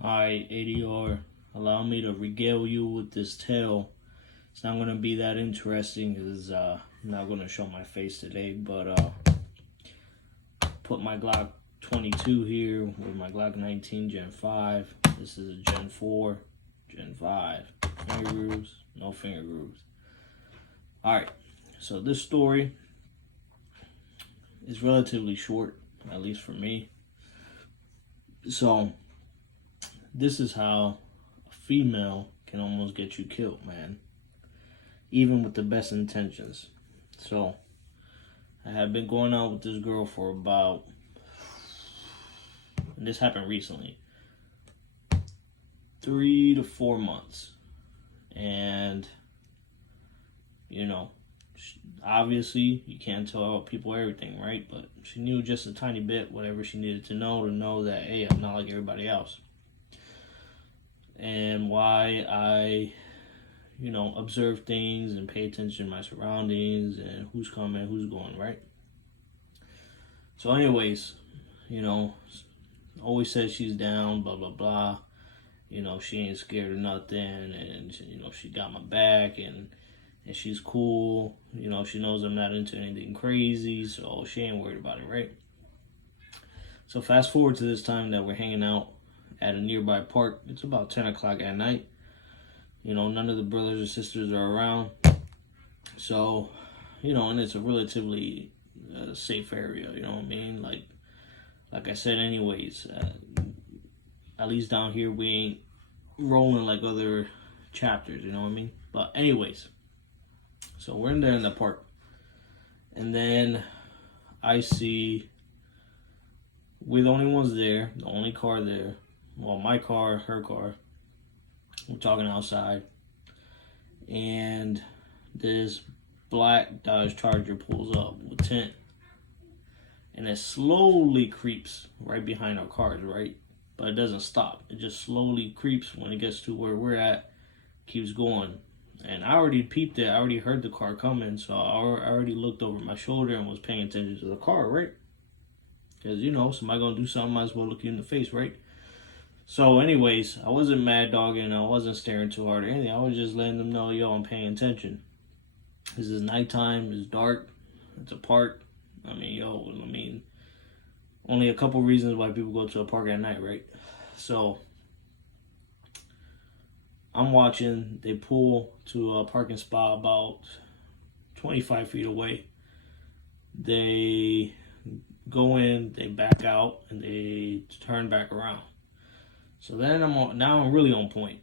Alright, ADR, allow me to regale you with this tale. It's not going to be that interesting because I'm not going to show my face today, but put my Glock 22 here with my Glock 19 Gen 5. This is a Gen 4, Gen 5. Finger grooves, no finger grooves. Alright, so this story is relatively short, at least for me. So, this is how a female can almost get you killed, man. Even with the best intentions. So, I have been going out with this girl for about, and this happened recently, 3 to 4 months. And, you know, obviously you can't tell people everything, right? But she knew just a tiny bit, whatever she needed to know that, hey, I'm not like everybody else. And why I, observe things and pay attention to my surroundings and who's coming, who's going, right? So anyways, always says she's down, blah, blah, blah. She ain't scared of nothing, and, she got my back, and she's cool. She knows I'm not into anything crazy, so she ain't worried about it, right? So fast forward to this time that we're hanging out at a nearby park. It's about 10 o'clock at night. None of the brothers or sisters are around. So, and it's a relatively safe area, you know what I mean? Like I said, anyways, at least down here we ain't rolling like other chapters, you know what I mean? But anyways, so we're in there in the park. And then I see we're the only ones there, the only car there. Well, my car, her car. We're talking outside. And this black Dodge Charger pulls up with tint. And it slowly creeps right behind our cars, right? But it doesn't stop. It just slowly creeps when it gets to where we're at, keeps going. And I already peeped it. I already heard the car coming, so I already looked over my shoulder and was paying attention to the car, right? Because, somebody gonna do something, might as well look you in the face, right? So anyways, I wasn't mad dogging, I wasn't staring too hard or anything. I was just letting them know, yo, I'm paying attention. This is nighttime, it's dark, it's a park. Only a couple reasons why people go to a park at night, right? So, I'm watching, they pull to a parking spot about 25 feet away. They go in, they back out, and they turn back around. So then I'm really on point.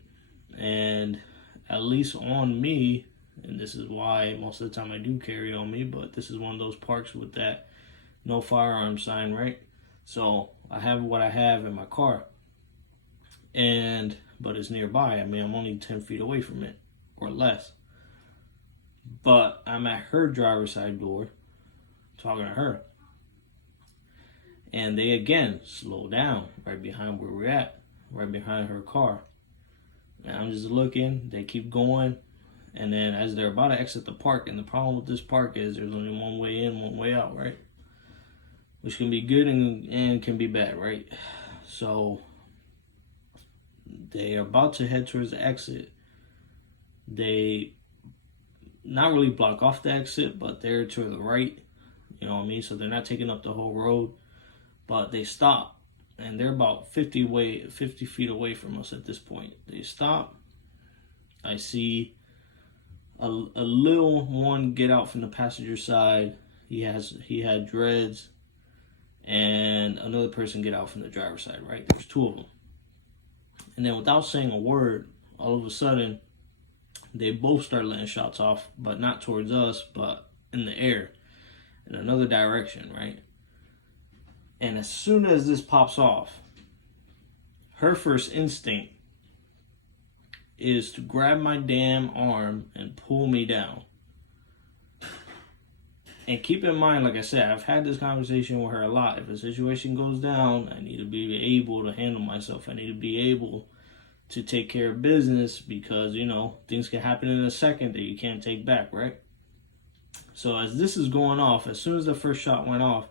And at least on me, and this is why most of the time I do carry on me, but this is one of those parks with that no firearm sign, right? So I have what I have in my car. But it's nearby. I'm only 10 feet away from it or less. But I'm at her driver's side door talking to her. And they again slow down right behind where we're at, right behind her car. And I'm just looking, they keep going. And then as they're about to exit the park, and the problem with this park is there's only one way in, one way out, right? Which can be good and can be bad, right? So they are about to head towards the exit. They not really block off the exit, but they're to the right, you know what I mean? So they're not taking up the whole road, but they stop, and they're about 50 feet away from us at this point. They stop. I see a little one get out from the passenger side. He had dreads, and another person get out from the driver's side, right? There's two of them. And then without saying a word, all of a sudden, they both start letting shots off, but not towards us, but in the air, in another direction, right? And as soon as this pops off, her first instinct is to grab my damn arm and pull me down. And keep in mind, like I said, I've had this conversation with her a lot. If a situation goes down, I need to be able to handle myself. I need to be able to take care of business because, things can happen in a second that you can't take back, right? So as this is going off, as soon as the first shot went off,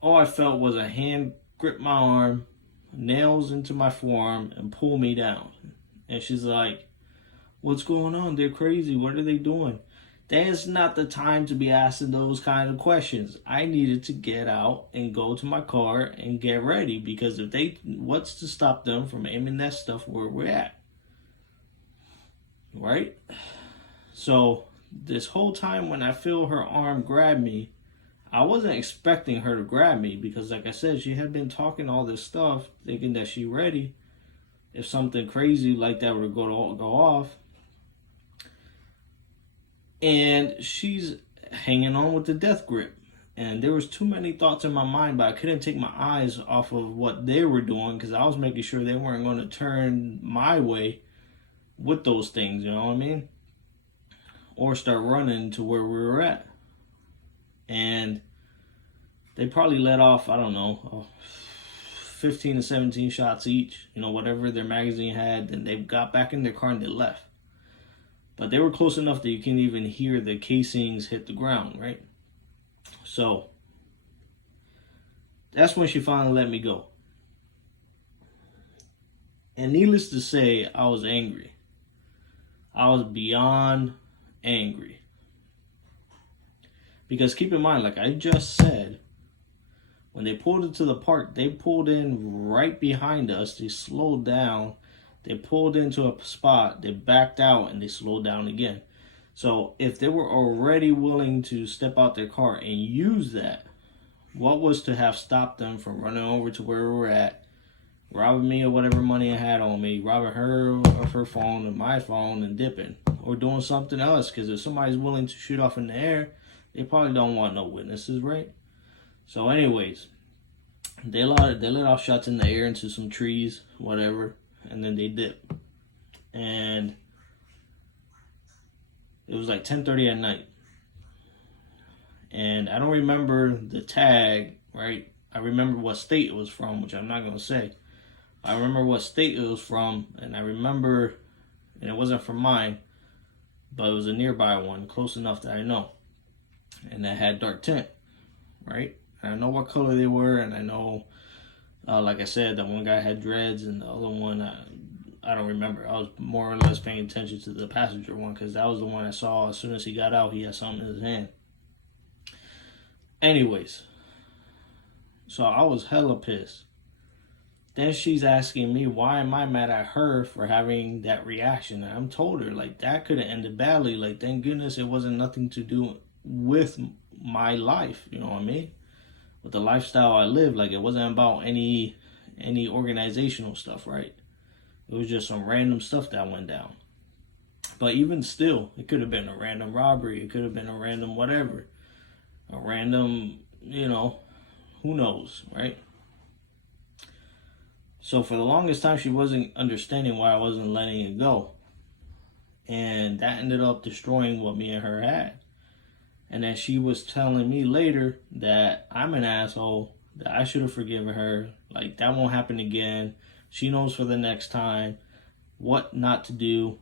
all I felt was a hand grip my arm, nails into my forearm and pull me down. And she's like, what's going on? They're crazy. What are they doing? That is not the time to be asking those kind of questions. I needed to get out and go to my car and get ready, because what's to stop them from aiming that stuff where we're at? Right? So this whole time when I feel her arm grab me, I wasn't expecting her to grab me, because like I said, she had been talking all this stuff thinking that she ready if something crazy like that were to go off. And she's hanging on with the death grip. And there was too many thoughts in my mind, but I couldn't take my eyes off of what they were doing, because I was making sure they weren't going to turn my way with those things, you know what I mean? Or start running to where we were at. And they probably let off, I don't know, 15 to 17 shots each, you know, whatever their magazine had. Then they got back in their car and they left. But they were close enough that you can't even hear the casings hit the ground, right? So that's when she finally let me go. And needless to say, I was angry. I was beyond angry. Because keep in mind, like I just said, when they pulled into the park, they pulled in right behind us. They slowed down. They pulled into a spot, they backed out, and they slowed down again. So if they were already willing to step out their car and use that, what was to have stopped them from running over to where we were at, robbing me of whatever money I had on me, robbing her of her phone and my phone and dipping, or doing something else? Because if somebody's willing to shoot off in the air, they probably don't want no witnesses, right? So anyways, they let off shots in the air into some trees, whatever. And then they dip. And it was like 10:30 at night. And I don't remember the tag, right? I remember what state it was from, which I'm not going to say. I remember what state it was from, and I remember, and it wasn't from mine, but it was a nearby one, close enough that I know. And that had dark tint, right? And I know what color they were, and I know, like I said, that one guy had dreads, and the other one, I don't remember. I was more or less paying attention to the passenger one, because that was the one I saw as soon as he got out. He had something in his hand. Anyways, so I was hella pissed. Then she's asking me, why am I mad at her for having that reaction? And I'm told her, like, that could have ended badly. Like, thank goodness it wasn't nothing to do with my life, you know what I mean? With the lifestyle I live. Like, it wasn't about any organizational stuff, right? It was just some random stuff that went down. But even still, it could have been a random robbery. It could have been a random whatever. A random, you know, who knows, right? So for the longest time, she wasn't understanding why I wasn't letting it go. And that ended up destroying what me and her had. And then she was telling me later that I'm an asshole, that I should have forgiven her. Like, that won't happen again. She knows for the next time what not to do.